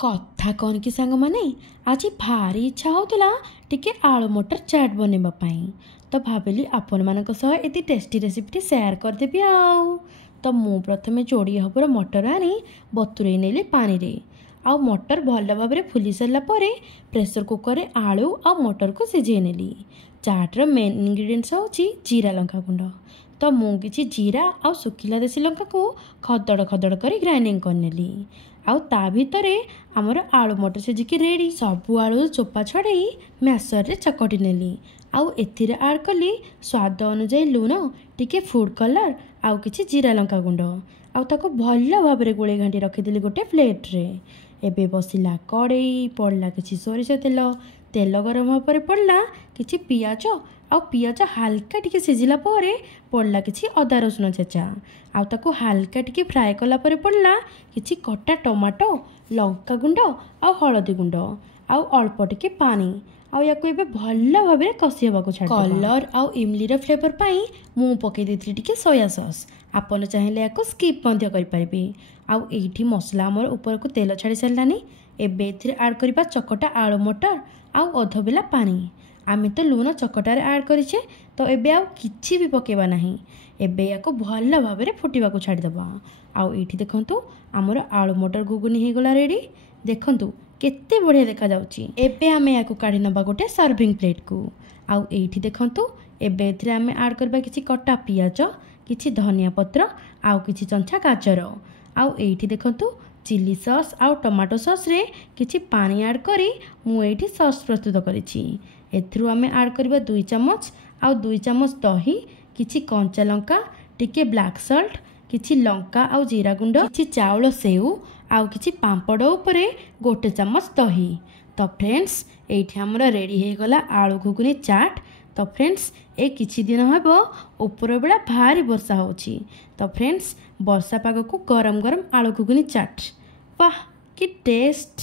कथा कौन कि सांग माने आज भारी इच्छा होता टिके आलू मटर चाट बनवा तो भाविली आपण मानक सह एति टेस्टी रेसिपी शेयर करदेवी तो मु प्रथमे जोड़िए हबर मटर आनी बतुरे नेली पानी रे आउ मटर भल भाव में फुली सारा प्रेसर कुकर रे आलू आ मटर को सिझे नेली। चाट्र मेन इनग्रेडिएंट्स होची जीरा लंका गुंड तो मु किछि जीरा आ सुखिला देसी लंका को खदड़ खदड़ कर ग्राइंडिंग करनेली आउ ता भितरे आमर आलू मटर सिझिकी रेडी सबु आलू चोपा छड़ाई मैसर रे चकटी नेली आउ एथिरे ऐड कली स्वाद अनुसार लूण टिके फूड कलर आउ किछि जीरा लंका गुंड आउ ताको भल भाव में गोले घाटी रखिदेली गोटे प्लेट रे। एबे बसिला कड़ई पड़ला किछि सोरिष तेल तेल गरम होपर पड़ला किछि पियाज आउ पियाज हाल्का टिके सिझिला परे पड़ला किछि अदा रसुण छेचा आउ ताको हाल्का टिके फ्राए कला परे पड़ला किछि कटा टमाटो लंका गुंड आउ हळदी गुंड आउ अल्प टिके पानी आउ याको एबे भल भाव में कषि होबाको छाड़ कलर आउ इमली फ्लेवर पाई मु पकई देथि टिके सोया सॉस आपन चाहिले याको स्किप मध्य करि परिबे। आउ एठी मसला हमर ऊपर को तेल छाड़ी सारलानी एबे एथिरे ऐड करिबा चकटा आलू मटर आउ अध बेला पानी आमे तो लूण चकटारे ऐड करिछे तो एबे आउ किछि भी पकेबा नाही एबे याको भल भाव में फुटिबाको छाड़ी दबा। आउ एठी देखंतु हमर आलू मटर घुगुनी हे गला रेडी देखंतु केते बढ़िया देखा जाउची। एबे आमे याको काढी नबा गोटे सर्विंग प्लेट को आउ एठी देखंतु एबे एथिरे आमे ऐड करबा किछि कटा पियाज किछि धनिया पत्र आउ किछि चंचा गाजर आउ एठी देखंतु चिली सॉस आउ टमाटो सॉस रे किछि पानी ऐड करी मु एठी सॉस प्रस्तुत करिछि। एथरु आमे ऐड करबा 2 चम्मच आउ 2 चम्मच दही किछि कंचा लंका टिके ब्लैक सॉल्ट किछि लंका आउ जीरा गुंड किछि चाउल सेउ आउ किछि पांपड़ उपरे 1 चम्मच दही। तो फ्रेंड्स एठी हमरा रेडी हे गला आलू घुगुनी चाट। तो फ्रेंड्स ए किछि दिन हबो ऊपर बेला भारी वर्षा होछि तो फ्रेंड्स वर्षा पाग को गरम गरम आलू घुगुनी चाट वाह कि टेस्ट।